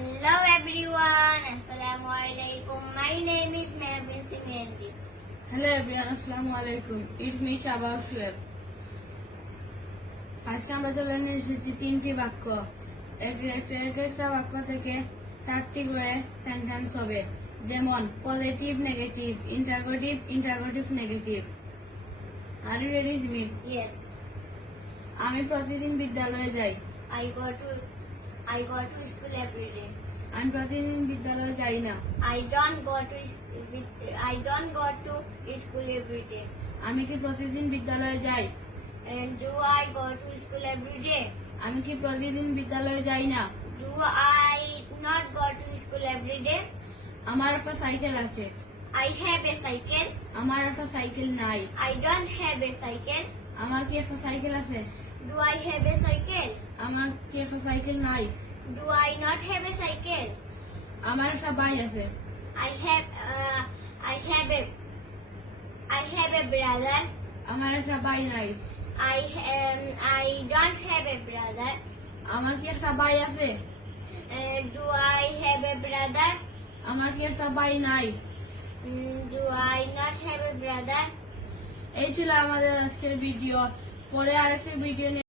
Hello everyone, Assalamu alaikum. My name is Mehbin Simiandi. Hello everyone আসসালামু আলাইকুম it's me শাবাব শুয়েব আজকে আমরা চলে নিয়ে এসেছি তিনটি বাক্য। এক একটা বাক্য থেকে চারটি করে সেন্টেন্স হবে। যেমন positive negative interrogative interrogative negative are you ready Yes, আমি প্রতিদিন বিদ্যালয়ে যাই। I go to I go to school every day. আমি প্রতিদিন বিদ্যালয়ে যাই না I don't go to s- I don't go to school every day. আমি কি প্রতিদিন বিদ্যালয়ে যাই And do I go to school every day? আমি কি প্রতিদিন বিদ্যালয়ে যাই না Do I not go to school every day? আমার একটা সাইকেল আছে I have a cycle. আমার একটা সাইকেল নাই I don't have a cycle. আমার কি একটা সাইকেল আছে Do I have a cycle? আমার কি একটা সাইকেল নাই Do I not have a cycle? আমার একটা বাইক আছে I have uh, I have a I have a brother. আমার একটা বাই নাই I um, I don't have a brother. আমার কি একটা বাই আছে Uh, do I have a brother? আমার কি একটা বাই নাই Mm, do I not have a brother? এই ছিল আমাদের আজকের ভিডিও পরে আরেকটা ভিডিও